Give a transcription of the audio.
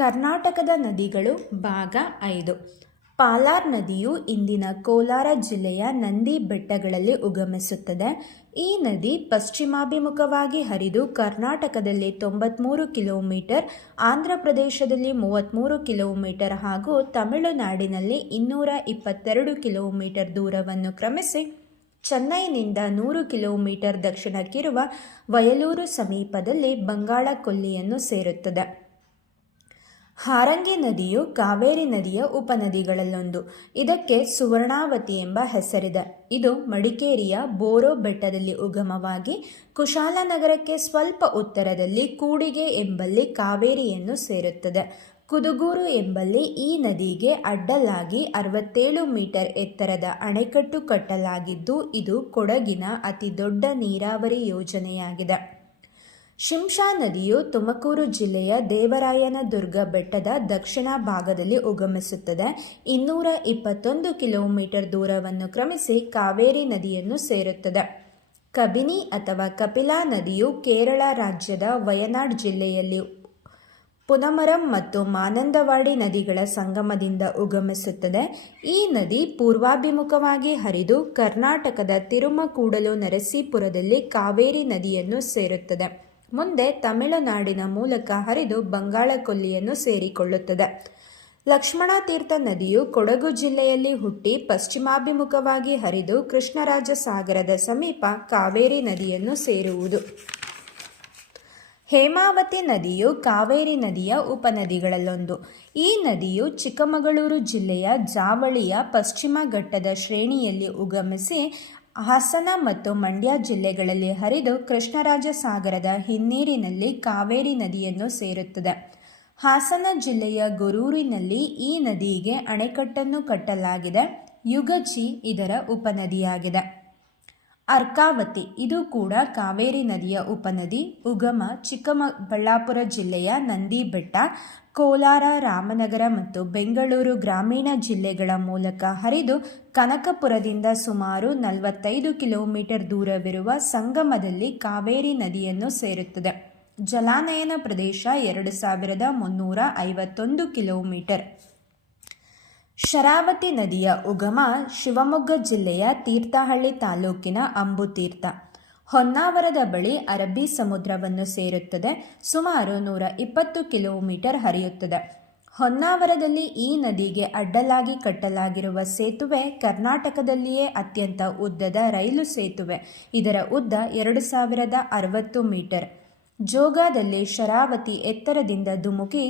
ಕರ್ನಾಟಕದ ನದಿಗಳು ಭಾಗ 5. ಪಾಲಾರ್ ನದಿಯು ಇಂದಿನ ಕೋಲಾರ ಜಿಲ್ಲೆಯ ನಂದಿ ಬೆಟ್ಟಗಳಲ್ಲಿ ಉಗಮಿಸುತ್ತದೆ. ಈ ನದಿ ಪಶ್ಚಿಮಾಭಿಮುಖವಾಗಿ ಹರಿದು ಕರ್ನಾಟಕದಲ್ಲಿ 93 ಕಿಲೋಮೀಟರ್, ಆಂಧ್ರ ಪ್ರದೇಶದಲ್ಲಿ 33 ಕಿಲೋಮೀಟರ್ ಹಾಗೂ ತಮಿಳುನಾಡಿನಲ್ಲಿ 222 ಕಿಲೋಮೀಟರ್ ದೂರವನ್ನು ಕ್ರಮಿಸಿ ಚೆನ್ನೈನಿಂದ 100 ಕಿಲೋಮೀಟರ್ ದಕ್ಷಿಣಕ್ಕಿರುವ ವಯಲೂರು ಸಮೀಪದಲ್ಲಿ ಬಂಗಾಳ ಕೊಲ್ಲಿಯನ್ನು ಸೇರುತ್ತದೆ. ಹಾರಂಗಿ ನದಿಯು ಕಾವೇರಿ ನದಿಯ ಉಪನದಿಗಳಲ್ಲೊಂದು. ಇದಕ್ಕೆ ಸುವರ್ಣಾವತಿ ಎಂಬ ಹೆಸರಿದೆ. ಇದು ಮಡಿಕೇರಿಯ ಬೋರೋ ಬೆಟ್ಟದಲ್ಲಿ ಉಗಮವಾಗಿ ಕುಶಾಲನಗರಕ್ಕೆ ಸ್ವಲ್ಪ ಉತ್ತರದಲ್ಲಿ ಕೂಡಿಗೆ ಎಂಬಲ್ಲಿ ಕಾವೇರಿಯನ್ನು ಸೇರುತ್ತದೆ. ಕುದುಗೂರು ಎಂಬಲ್ಲಿ ಈ ನದಿಗೆ ಅಡ್ಡಲಾಗಿ 67 ಮೀಟರ್ ಎತ್ತರದ ಅಣೆಕಟ್ಟು ಕಟ್ಟಲಾಗಿದ್ದು ಇದು ಕೊಡಗಿನ ಅತಿ ದೊಡ್ಡ ನೀರಾವರಿ ಯೋಜನೆಯಾಗಿದೆ. ಶಿಂಷಾ ನದಿಯು ತುಮಕೂರು ಜಿಲ್ಲೆಯ ದೇವರಾಯನದುರ್ಗ ಬೆಟ್ಟದ ದಕ್ಷಿಣ ಭಾಗದಲ್ಲಿ ಉಗಮಿಸುತ್ತದೆ. 221 ಕಿಲೋಮೀಟರ್ ದೂರವನ್ನು ಕ್ರಮಿಸಿ ಕಾವೇರಿ ನದಿಯನ್ನು ಸೇರುತ್ತದೆ. ಕಬಿನಿ ಅಥವಾ ಕಪಿಲಾ ನದಿಯು ಕೇರಳ ರಾಜ್ಯದ ವಯನಾಡ್ ಜಿಲ್ಲೆಯಲ್ಲಿ ಪುನಮರಂ ಮತ್ತು ಮಾನಂದವಾಡಿ ನದಿಗಳ ಸಂಗಮದಿಂದ ಉಗಮಿಸುತ್ತದೆ. ಈ ನದಿ ಪೂರ್ವಾಭಿಮುಖವಾಗಿ ಹರಿದು ಕರ್ನಾಟಕದ ತಿರುಮಕೂಡಲು ನರಸೀಪುರದಲ್ಲಿ ಕಾವೇರಿ ನದಿಯನ್ನು ಸೇರುತ್ತದೆ. ಮುಂದೆ ತಮಿಳುನಾಡಿನ ಮೂಲಕ ಹರಿದು ಬಂಗಾಳ ಕೊಲ್ಲಿಯನ್ನು ಸೇರಿಕೊಳ್ಳುತ್ತದೆ. ಲಕ್ಷ್ಮಣತೀರ್ಥ ನದಿಯು ಕೊಡಗು ಜಿಲ್ಲೆಯಲ್ಲಿ ಹುಟ್ಟಿ ಪಶ್ಚಿಮಾಭಿಮುಖವಾಗಿ ಹರಿದು ಕೃಷ್ಣರಾಜ ಸಾಗರದ ಸಮೀಪ ಕಾವೇರಿ ನದಿಯನ್ನು ಸೇರುವುದು. ಹೇಮಾವತಿ ನದಿಯು ಕಾವೇರಿ ನದಿಯ ಉಪನದಿಗಳಲ್ಲೊಂದು. ಈ ನದಿಯು ಚಿಕ್ಕಮಗಳೂರು ಜಿಲ್ಲೆಯ ಜಾವಳಿಯ ಪಶ್ಚಿಮ ಘಟ್ಟದ ಶ್ರೇಣಿಯಲ್ಲಿ ಉಗಮಿಸಿ ಹಾಸನ ಮತ್ತು ಮಂಡ್ಯ ಜಿಲ್ಲೆಗಳಲ್ಲಿ ಹರಿದು ಕೃಷ್ಣರಾಜ ಸಾಗರದ ಹಿನ್ನೀರಿನಲ್ಲಿ ಕಾವೇರಿ ನದಿಯನ್ನು ಸೇರುತ್ತದೆ. ಹಾಸನ ಜಿಲ್ಲೆಯ ಗೊರೂರಿನಲ್ಲಿ ಈ ನದಿಗೆ ಅಣೆಕಟ್ಟನ್ನು ಕಟ್ಟಲಾಗಿದೆ. ಯುಗಚಿ ಇದರ ಉಪನದಿಯಾಗಿದೆ. ಅರ್ಕಾವತಿ ಇದು ಕೂಡ ಕಾವೇರಿ ನದಿಯ ಉಪನದಿ. ಉಗಮ ಚಿಕ್ಕಬಳ್ಳಾಪುರ ಜಿಲ್ಲೆಯ ನಂದಿ ಬೆಟ್ಟ, ಕೋಲಾರ, ರಾಮನಗರ ಮತ್ತು ಬೆಂಗಳೂರು ಗ್ರಾಮೀಣ ಜಿಲ್ಲೆಗಳ ಮೂಲಕ ಹರಿದು ಕನಕಪುರದಿಂದ ಸುಮಾರು 45 ಕಿಲೋಮೀಟರ್ ದೂರವಿರುವ ಸಂಗಮದಲ್ಲಿ ಕಾವೇರಿ ನದಿಯನ್ನು ಸೇರುತ್ತದೆ. ಜಲಾನಯನ ಪ್ರದೇಶ 2351 ಕಿಲೋಮೀಟರ್. ಶರಾವತಿ ನದಿಯ ಉಗಮ ಶಿವಮೊಗ್ಗ ಜಿಲ್ಲೆಯ ತೀರ್ಥಹಳ್ಳಿ ತಾಲೂಕಿನ ಅಂಬುತೀರ್ಥ. ಹೊನ್ನಾವರದ ಬಳಿ ಅರಬ್ಬಿ ಸಮುದ್ರವನ್ನು ಸೇರುತ್ತದೆ. ಸುಮಾರು 120 ಕಿಲೋಮೀಟರ್ ಹರಿಯುತ್ತದೆ. ಹೊನ್ನಾವರದಲ್ಲಿ ಈ ನದಿಗೆ ಅಡ್ಡಲಾಗಿ ಕಟ್ಟಲಾಗಿರುವ ಸೇತುವೆ ಕರ್ನಾಟಕದಲ್ಲಿಯೇ ಅತ್ಯಂತ ಉದ್ದದ ರೈಲು ಸೇತುವೆ. ಇದರ ಉದ್ದ 2060 ಮೀಟರ್. ಜೋಗದಲ್ಲಿ ಶರಾವತಿ ಎತ್ತರದಿಂದ ಧುಮುಕಿ